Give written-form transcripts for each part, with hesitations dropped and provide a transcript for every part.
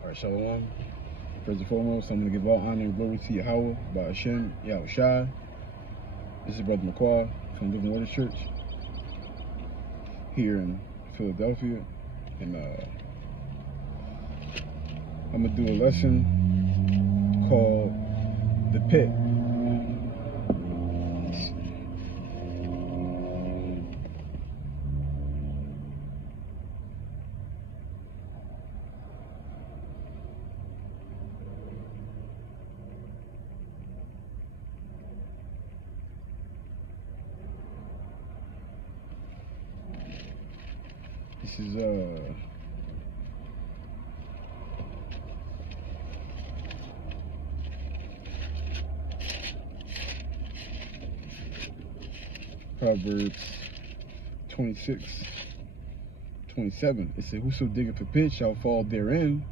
All right, Shalom. First and foremost, I'm going to give all honor and glory to Yahweh, by Hashem, Yahweh Shai. This is Brother McQuad from Living Waters Church here in Philadelphia. And I'm going to do a lesson called The Pit. This is Proverbs 26:27. It said, "Whoso diggeth a pit shall fall therein,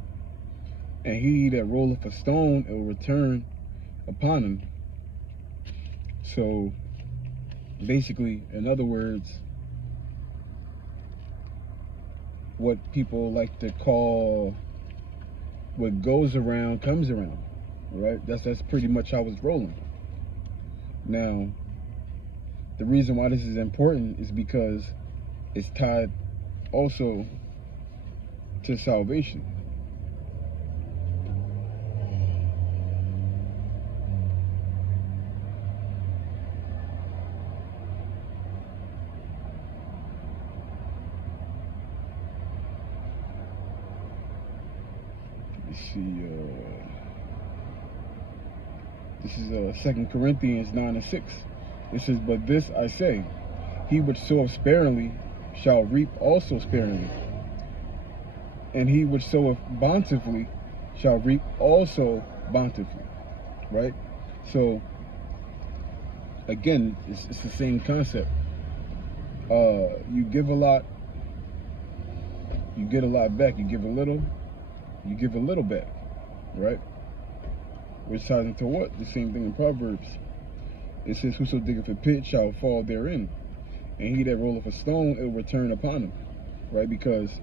and he that rolleth a stone, it will return upon him." So basically, in other words, what people like to call what goes around comes around, right? That's pretty much how it's rolling. Now, the reason why this is important is because it's tied also to salvation. Let's see, this is 2 Corinthians 9:6. It says, "But this I say, he which soweth sparingly shall reap also sparingly, and he which soweth bountifully shall reap also bountifully." Right? So again, it's the same concept. You give a lot, you get a lot back. You give a little, you give a little back, right? Which ties into what? The same thing in Proverbs. It says, "Whoso diggeth a pit shall fall therein, and he that rolleth a stone, it will return upon him." Right? Because,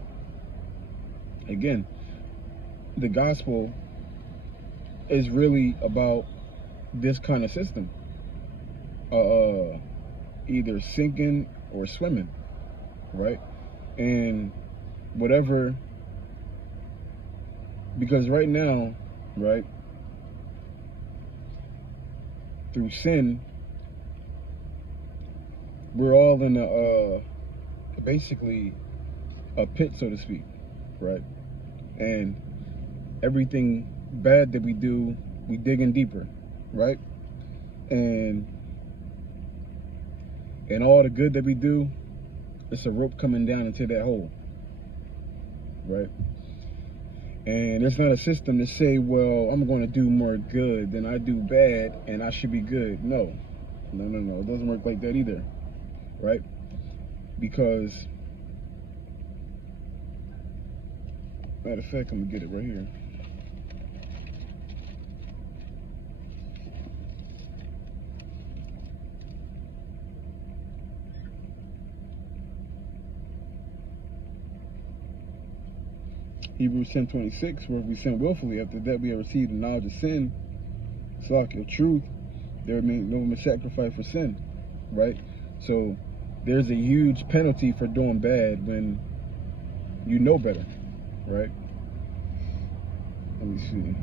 again, the gospel is really about this kind of system. Either sinking or swimming, right? And whatever, because right now, right, through sin, we're all in basically a pit, so to speak, right? And everything bad that we do, we dig in deeper, right? And all the good that we do, it's a rope coming down into that hole, right? And it's not a system to say, well, I'm going to do more good than I do bad, and I should be good. No. It doesn't work like that either, right? Because, matter of fact, I'm going to get it right here. Hebrews 10:26, "Where if we sin willfully, after that we have received the knowledge of sin, slack of truth, there remains no more sacrifice for sin," right? So there's a huge penalty for doing bad when you know better, right? Let me see.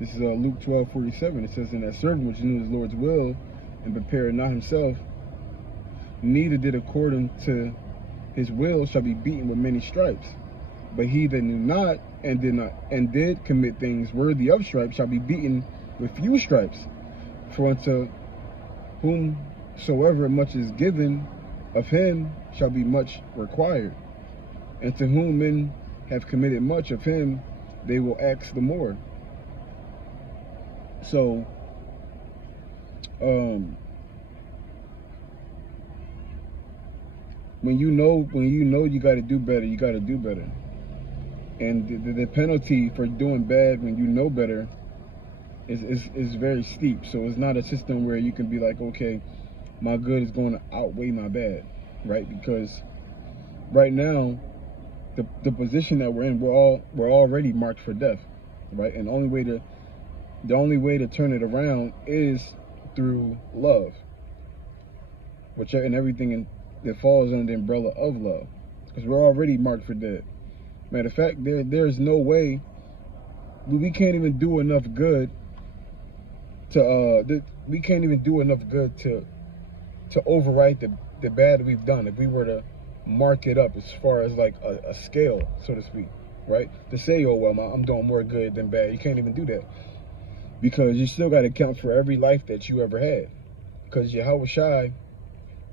This is Luke 12:47. It says, "And that servant which knew his Lord's will and prepared not himself, neither did according to his will, shall be beaten with many stripes. But he that knew not and did commit things worthy of stripes shall be beaten with few stripes. For unto whomsoever much is given, of him shall be much required. And to whom men have committed much, of him they will ask the more." So, when you know you got to do better, you got to do better. And the penalty for doing bad when you know better is very steep. So it's not a system where you can be like, okay, my good is going to outweigh my bad, right? Because right now, the position that we're in, we're already marked for death, right? And the only way to turn it around is through love, and everything that falls under the umbrella of love, because we're already marked for dead. Matter of fact, there's no way we can't even do enough good to we can't even do enough good to overwrite the bad we've done if we were to mark it up as far as like a scale, so to speak, right? To say, oh well, I'm doing more good than bad. You can't even do that, because you still got to count for every life that you ever had. Because Yahweh Shai,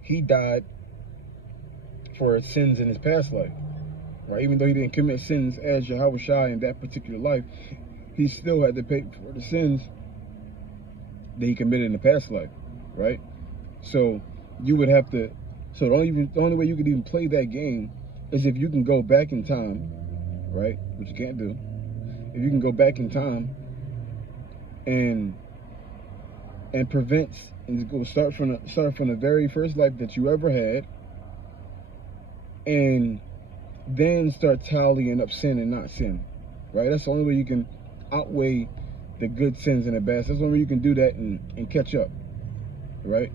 he died for his sins in his past life, right? Even though he didn't commit sins as Yahweh Shai in that particular life, he still had to pay for the sins that he committed in the past life, right? So you would have to. So the only way you could even play that game is if you can go back in time, right? Which you can't do. If you can go back in time and prevent and go start from the very first life that you ever had, and then start tallying up sin and not sin, right? That's the only way you can outweigh the good sins and the bad. That's the only way you can do that and catch up, right?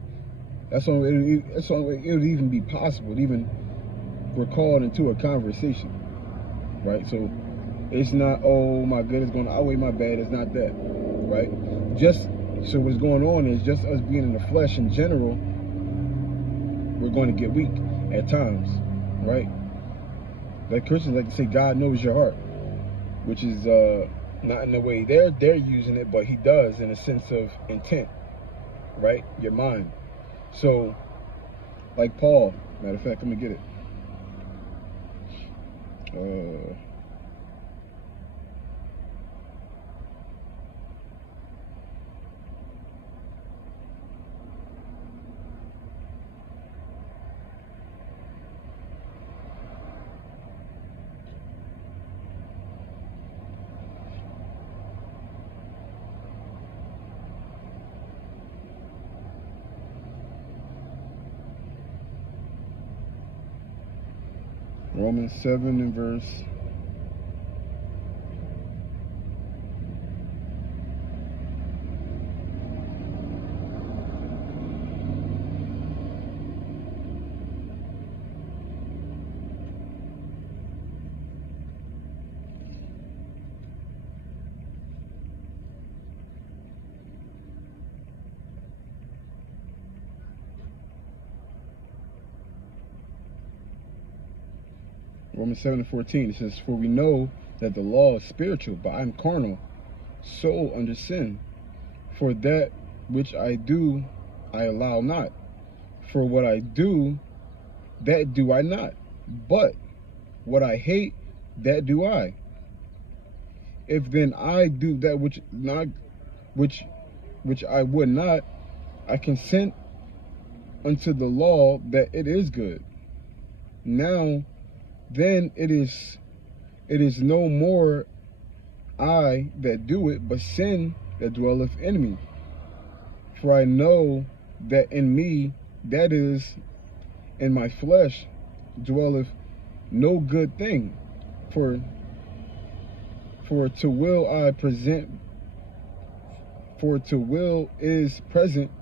That's the only way it would even be possible to even recall into a conversation, right? So it's not, oh, my good is going to outweigh my bad. It's not that, right? So what's going on is just us being in the flesh in general, we're going to get weak at times, right? Like Christians like to say, God knows your heart, which is not in the way they're using it, but he does in a sense of intent, right? Your mind. So, like Paul, matter of fact, let me get it. Romans 7 and verse 7:14, it says, for we know that the law is spiritual, but I'm carnal, sold under sin. For that which I do, I allow not. For what I do, that do I not. But what I hate, that do I. If then I do that which I would not, I consent unto the law that it is good. Now then it is no more I that do it, but sin that dwelleth in me. For I know that in me, that is, in my flesh, dwelleth no good thing. For to will is present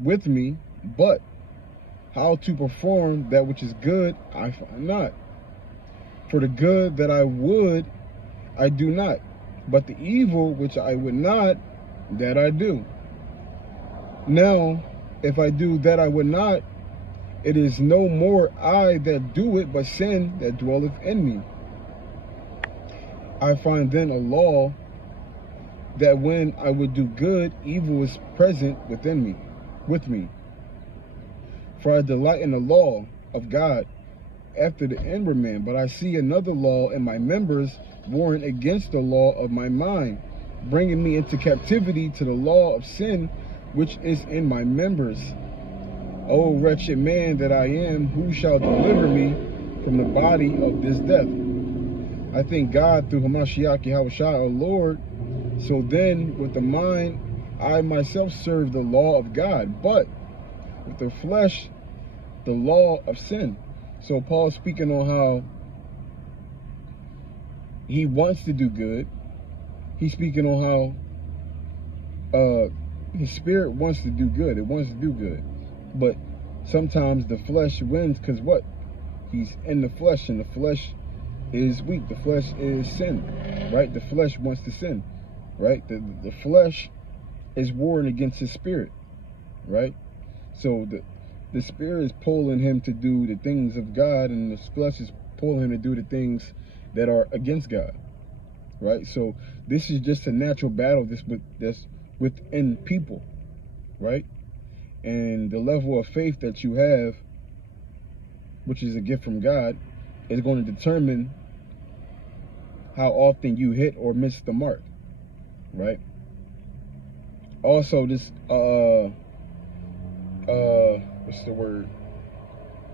with me, but how to perform that which is good, I find not. For the good that I would, I do not, but the evil which I would not, that I do. Now, if I do that I would not, it is no more I that do it, but sin that dwelleth in me. I find then a law, that when I would do good, evil is present with me. For I delight in the law of God after the inward man, but I see another law in my members, warring against the law of my mind, bringing me into captivity to the law of sin which is in my members. O wretched man that I am, who shall deliver me from the body of this death? I thank God through Hamashiach Yahweh Shai, our Lord. So then, with the mind, I myself serve the law of God, but with the flesh the law of sin. So Paul's speaking on how he wants to do good. He's speaking on how his spirit wants to do good. It wants to do good. But sometimes the flesh wins because what? He's in the flesh, and the flesh is weak. The flesh is sin, right? The flesh wants to sin, right? The flesh is warring against his spirit, right? So the spirit is pulling him to do the things of God, and the flesh is pulling him to do the things that are against God, right? So this is just a natural battle that's within people, right? And the level of faith that you have, which is a gift from God, is going to determine how often you hit or miss the mark, right? Also, this what's the word?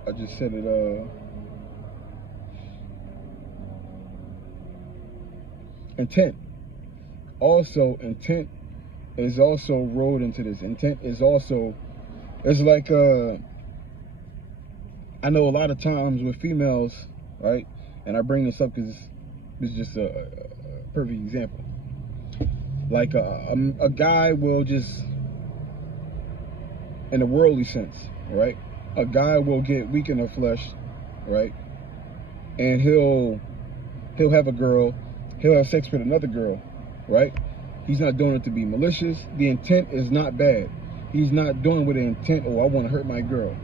I just said it. Intent. Also, intent is also rolled into this. Intent is also, it's like I know a lot of times with females, right? And I bring this up because this is just a perfect example. Like a guy will just, in a worldly sense, right? A guy will get weak in the flesh, right? And he'll have a girl, he'll have sex with another girl, right? He's not doing it to be malicious. The intent is not bad. He's not doing with the intent, oh, I want to hurt my girl.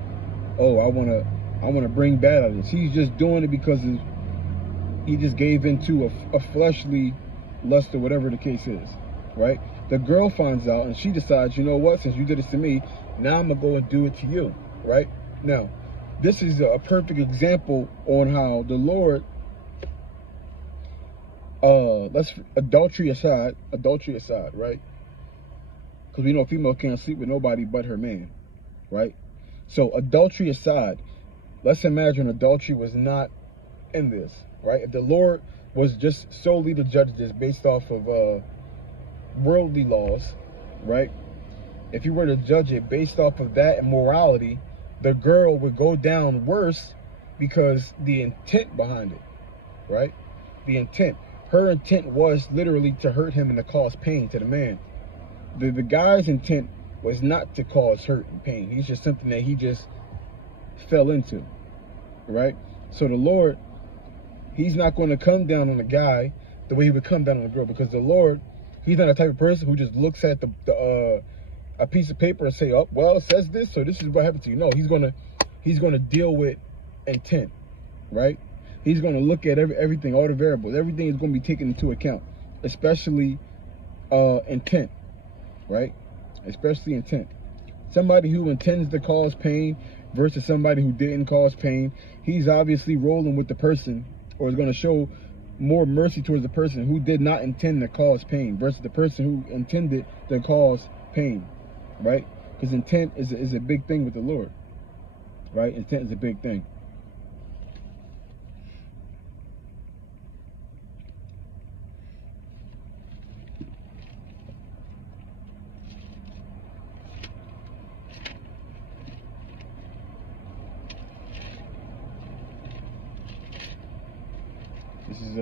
Oh, I want to bring bad out of this. He's just doing it because he just gave into a fleshly lust or whatever the case is, right? The girl finds out and she decides, you know what, since you did this to me, now I'm going to go and do it to you, right? Now, this is a perfect example on how the Lord, adultery aside, right? Because we know a female can't sleep with nobody but her man, right? So adultery aside, let's imagine adultery was not in this, right? If the Lord was just solely to judge this based off of worldly laws, right? If you were to judge it based off of that and morality, the girl would go down worse because the intent behind it, right? The intent. Her intent was literally to hurt him and to cause pain to the man. The guy's intent was not to cause hurt and pain. He's just something that he just fell into, right? So the Lord, he's not going to come down on the guy the way he would come down on the girl, because the Lord, he's not a type of person who just looks at a piece of paper and say, oh, well, it says this, so this is what happened to you. No, he's gonna deal with intent, right? He's gonna look at everything, all the variables. Everything is gonna be taken into account, especially intent, right? Especially intent. Somebody who intends to cause pain versus somebody who didn't cause pain, he's obviously rolling with the person, or is going to show more mercy towards the person who did not intend to cause pain versus the person who intended to cause pain, right? Because intent is a big thing with the Lord, right? Intent is a big thing. This is